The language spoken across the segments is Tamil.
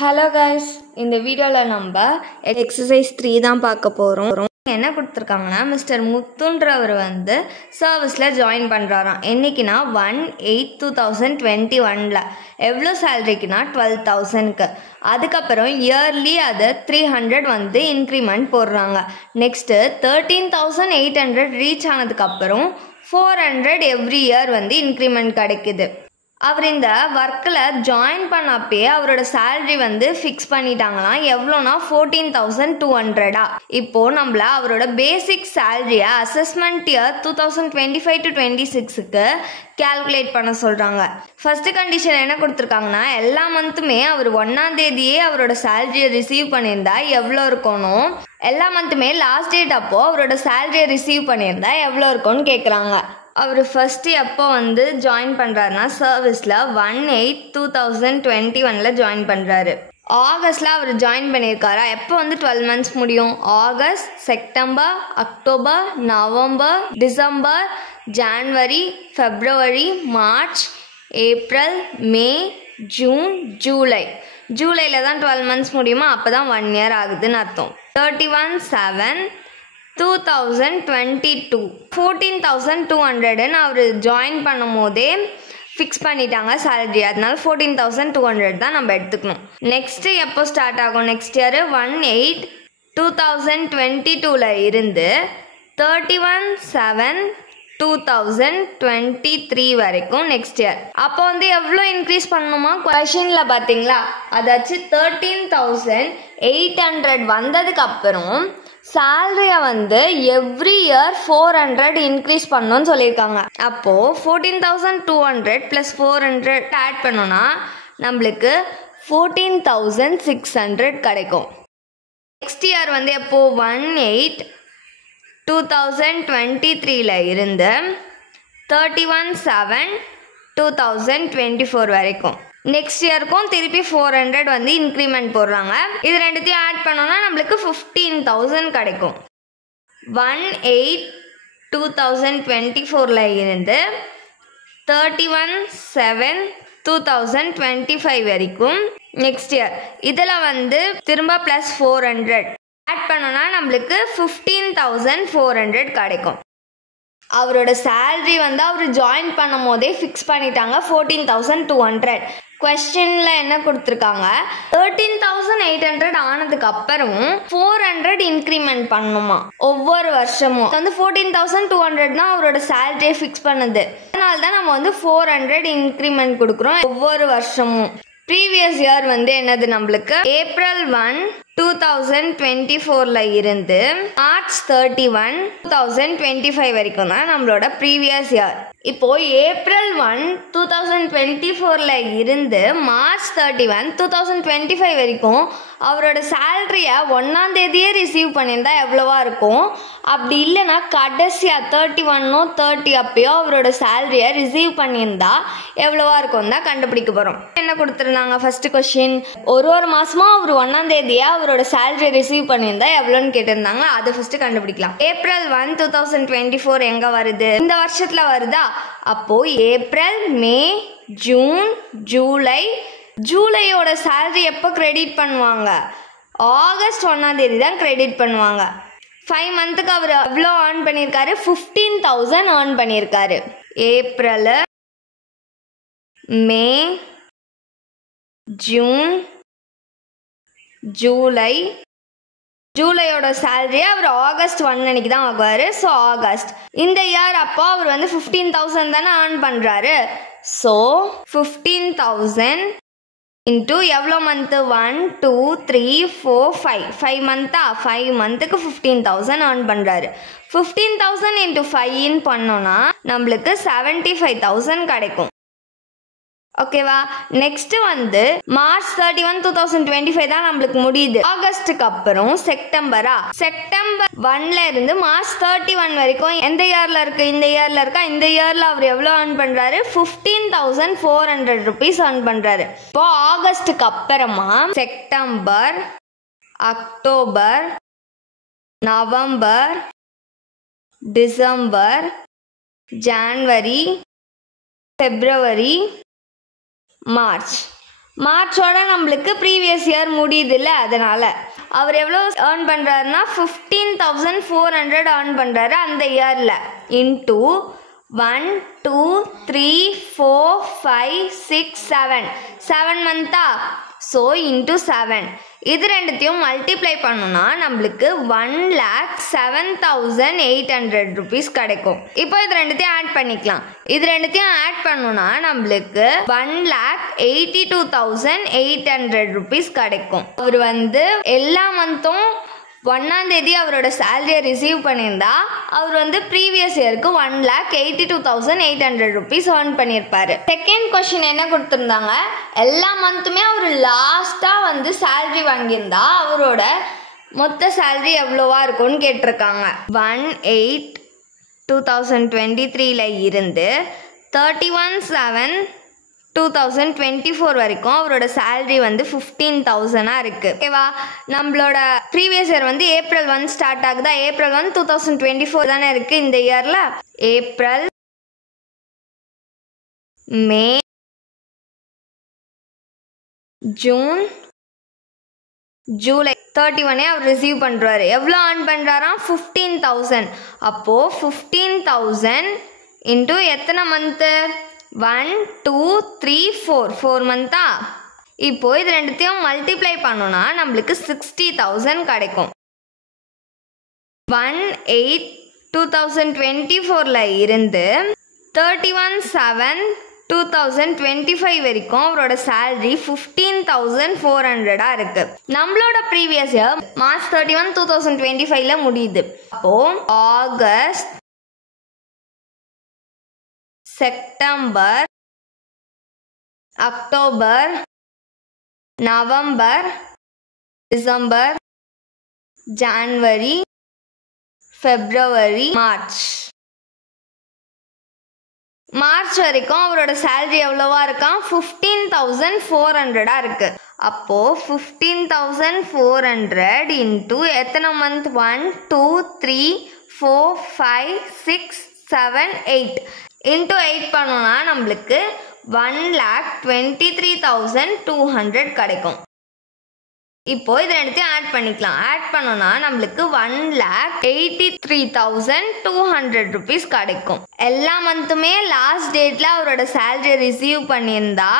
ஹலோ கைஸ், இந்த வீடியோவில் நம்ம எக்ஸசைஸ் 3 தான் பார்க்க போகிறோம். என்ன கொடுத்துருக்காங்கன்னா, மிஸ்டர் முத்துன்றவர் சர்வீஸில் ஜாயின் பண்ணுறாராம். என்றைக்குன்னா 1/8/2021 எவ்வளோ சேலரிக்குன்னா 12,000க்கு. அதுக்கப்புறம் இயர்லி அதை 300 இன்க்ரிமெண்ட் போடுறாங்க. நெக்ஸ்ட்டு 13,800 ரீச் ஆனதுக்கப்புறம் 400 எவ்ரி இயர் இன்க்ரிமெண்ட் கிடைக்குது. அவர் இந்த ஒர்க்கில் ஜாயின் பண்ணப்பயே அவரோட சேலரி ஃபிக்ஸ் பண்ணிட்டாங்களாம். எவ்வளோனா 14,200. இப்போது நம்மள அவரோட பேசிக் சேலரியை அசஸ்மெண்ட் இயர் 2025 to 26க்கு கேல்குலேட் பண்ண சொல்கிறாங்க. ஃபர்ஸ்ட் கண்டிஷன் என்ன கொடுத்துருக்காங்கன்னா, எல்லா மந்த்துமே அவர் 1ஆம் தேதியே அவரோட சேலரியை ரிசீவ் பண்ணியிருந்தா எவ்வளோ இருக்கணும், எல்லா மந்த்துமே லாஸ்ட் டேட் அப்போ அவரோட சேலரியை ரிசீவ் பண்ணியிருந்தா எவ்வளோ இருக்கும்னு கேட்குறாங்க. அவர் ஃபஸ்ட்டு எப்போ ஜாயின் பண்ணுறாருனா, சர்வீஸில் 1/8/2021 ஜாயின் பண்ணுறாரு. ஆகஸ்ட்டில் அவர் ஜாயின் பண்ணியிருக்காரா. எப்போ 12 months முடியும்? August, September, October, November, December, January, February, March, April, May, June, July. ஜூலையில் தான் 12 months முடியுமா, அப்போ தான் 1 year ஆகுதுன்னு அர்த்தம். 31/7/2022 14,200ன்னு அவர் ஜாயின் பண்ணும் போதே ஃபிக்ஸ் பண்ணிட்டாங்க சேலரி. அதனால 14,200 தான் நம்ம எடுத்துக்கணும். நெக்ஸ்ட்டு எப்போ ஸ்டார்ட் ஆகும்? நெக்ஸ்ட் இயர் 1/8/2022 இருந்து 31/7/2023 வரைக்கும் நெக்ஸ்ட் இயர். அப்போ எவ்வளோ இன்க்ரீஸ் பண்ணணுமா? கொஷினில் பார்த்தீங்களா, அதாச்சு 13,800 வந்ததுக்கு அப்புறம் சேலரியை எவ்ரி இயர் 400 இன்க்ரீஸ் பண்ணணும்னு சொல்லியிருக்காங்க. அப்போது 14,200 + 400 ஆட் பண்ணோன்னா நம்மளுக்கு 14,600 கிடைக்கும். நெக்ஸ்ட் இயர் எப்போ 1/8/2023 இருந்து 31/7/2024 வரைக்கும். நெக்ஸ்ட் இயருக்கும் திருப்பி 400 இன்க்ரிமெண்ட் போடுறாங்க. இது ரெண்டுத்தையும் ஆட் பண்ணோன்னா நம்மளுக்கு 15,000 கிடைக்கும். 1/8/2024 இருந்து 31/7/2025 வரைக்கும் நெக்ஸ்ட் இயர். இதில் திரும்ப ப்ளஸ் 400 ஆட் பண்ணோன்னா நம்மளுக்கு 15,400 கிடைக்கும். அவரோட சேலரி அவர் ஜாயின் பண்ணும் போதே ஃபிக்ஸ் பண்ணிட்டாங்க 14,200. கொஸ்டின்ல என்ன கொடுத்துருக்காங்க, 13,800 ஆனதுக்கு அப்புறம் 400 இன்க்ரிமெண்ட் பண்ணணுமா ஒவ்வொரு வருஷமும். 14,200 தான் அவரோட சேலரியை ஃபிக்ஸ் பண்ணுது. அதனால தான் நம்ம 400 இன்க்ரிமெண்ட் கொடுக்குறோம் ஒவ்வொரு வருஷமும். ப்ரீவியஸ் இயர் என்னது நம்மளுக்கு ஏப்ரல் 1 2024 இருந்து மார்ச் 31 2025 வரைக்கும் தான் நம்மளோட ப்ரீவியஸ் இயர். இப்போ ஏப்ரல் 1 2024 இருந்து மார்ச் 31 2025 வரைக்கும் அவரோட சேலரியை 1ஆம் தேதியே ரிசீவ் பண்ணியிருந்தா எவ்வளவா இருக்கும்? அப்படி இல்லைன்னா கடைசியாக 31 30 அப்பயோ அவரோட சேலரியை ரிசீவ் பண்ணியிருந்தா எவ்வளவா இருக்கும் தான் கண்டுபிடிக்க போகிறோம். என்ன கொடுத்துருந்தாங்க ஃபர்ஸ்ட் கொஸ்டின், ஒரு மாதமும் அவர் 1ஆம் தேதியே அவரோட சேலரியை ரிசீவ் பண்ணியிருந்தா எவ்வளோன்னு கேட்டிருந்தாங்க. அதை ஃபர்ஸ்ட் கண்டுபிடிக்கலாம். ஏப்ரல் 1 2024 எங்கே வருது? இந்த வருஷத்தில் வருதா? அப்போ April, May, June, July. ஜூலையோட salary எப்போ கிரெடிட் பண்ணுவாங்க? ஆகஸ்ட் 1ஆம் தேதி தான் கிரெடிட் பண்ணுவாங்க. 5 மந்த்துக்கு அவர் எவ்வளோ ஏர்ன் பண்ணியிருக்காரு? 15,000 ஏர்ன் பண்ணியிருக்காரு. April, May, June, July. ஜூலையோட சேலரியை அவர் ஆகஸ்ட் 1 அன்னைக்கு தான் வாங்குவார். ஸோ ஆகஸ்ட் இந்த இயர் அப்போ அவர் 15,000 தானே ஏர்ன் பண்ணுறாரு. ஸோ 15,000 இன்ட்டு எவ்வளோ மந்த்து? 1 2 3 4 5 மந்த்தா? 5 மந்த்துக்கு 15,000 ஏர்ன் பண்ணுறாரு. 15,000 இன்ட்டு 5 பண்ணோன்னா நம்மளுக்கு 75,000 கிடைக்கும். ஓகேவா? நெக்ஸ்ட் மார்ச் 31 2025 தான் நம்மளுக்கு முடியுது. ஆகஸ்டுக்கு அப்புறம் செப்டம்பரா? செப்டம்பர் 1 இருந்து மார்ச் 31 வரைக்கும் எந்த இயர்ல இருக்கு? இந்த இயர்ல இருக்கா? இந்த இயர்ல அவர் எவ்வளோ ஏர்ன் பண்றாரு? 15,400 rupees ஏர்ன் பண்றாரு. இப்போ ஆகஸ்டுக்கு அப்புறமா September, October, November, December, January, February, March மார்ச்சோட நம்மளுக்கு ப்ரீவியஸ் இயர் முடியுதுல்ல, அதனால் அவர் எவ்வளோ ஏர்ன் பண்ணுறாருன்னா 15,400 ஏர்ன் பண்ணுறாரு அந்த இயரில். இன்டூ 1 2 3 4 5 6 7 மந்த்தா, ஸோ இன்டூ 7. இது ரெண்டுத்தையும் மல்டிப்ளை பண்ணோன்னா நம்மளுக்கு 1,07,800 rupees கிடைக்கும். இப்போ இது ரெண்டுத்தையும் ஆட் பண்ணிக்கலாம். இது ரெண்டுத்தையும் ஆட் பண்ணோன்னா நம்மளுக்கு 1,82,800 rupees கிடைக்கும். அவர் வந்து எல்லா மந்த்தும் 1ஆம் தேதி அவரோட சேலரியை ரிசீவ் பண்ணியிருந்தா அவர் வந்து ப்ரீவியஸ் இயருக்கு 1,82,800 rupees ஏர்ன் பண்ணியிருப்பாரு. செகண்ட் கொஸ்டின் என்ன கொடுத்துருந்தாங்க, எல்லா மந்த்துமே அவர் லாஸ்ட்டாக வந்து சேலரி வாங்கியிருந்தா அவரோட மொத்த சேலரி எவ்வளோவா இருக்கும்னு கேட்டிருக்காங்க. 1/8/2023 இருந்து 31/7/2024 வரைக்கும் அவரோட சேலரி வந்து 15,000 இருக்கு. ஓகேவா? நம்மளோட ப்ரீவியஸ் இயர் வந்து April 1 ஸ்டார்ட் ஆகுதா, April 1 2024 தானே இருக்கு இந்த இயர்ல. ஏப்ரல், மே, ஜூன், ஜூலை 31 அவர் ரிசீவ் பண்றாரு. எவ்வளோ ஏர்ன் பண்றாராம்? 15,000. அப்போ 15,000 இன்டூ எத்தனை மந்த்து? 1 2 3 4 மந்த்தா. இப்போ இது ரெண்டுத்தையும் மல்டிப்ளை பண்ணோம்னா நம்மளுக்கு 60,000 கிடைக்கும். 1/8/2024 இருந்து 31/7/2025 வரைக்கும் அவரோட சேலரி 15,400 இருக்கு. நம்மளோட ப்ரீவியஸ் இயர் மார்ச் 31 2025 முடியுது. அப்போ August, September, October, November, December, January, February, March வரைக்கும் அவரோட சேலரி எவ்வளோவா இருக்கான்? 15,400 இருக்கு. அப்போ 15,400 இன்டூ எத்தனை மந்த்? 1 2 3 4 5 6 7 8 இன்டூ 8 பண்ணோம்னா நம்மளுக்கு 1,23,200 கிடைக்கும். இப்போ இது ரெண்டுத்தையும் ஆட் பண்ணிக்கலாம். ஆட் பண்ணோம்னா நம்மளுக்கு 1,83,200 rupees கிடைக்கும். எல்லா மந்த்துமே லாஸ்ட் டேட்ல அவரோட சேலரி ரிசீவ் பண்ணியிருந்தா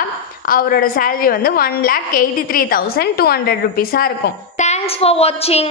அவரோட சேலரி வந்து 1,83,200 rupees இருக்கும். தேங்க்ஸ் ஃபார் வாட்சிங்.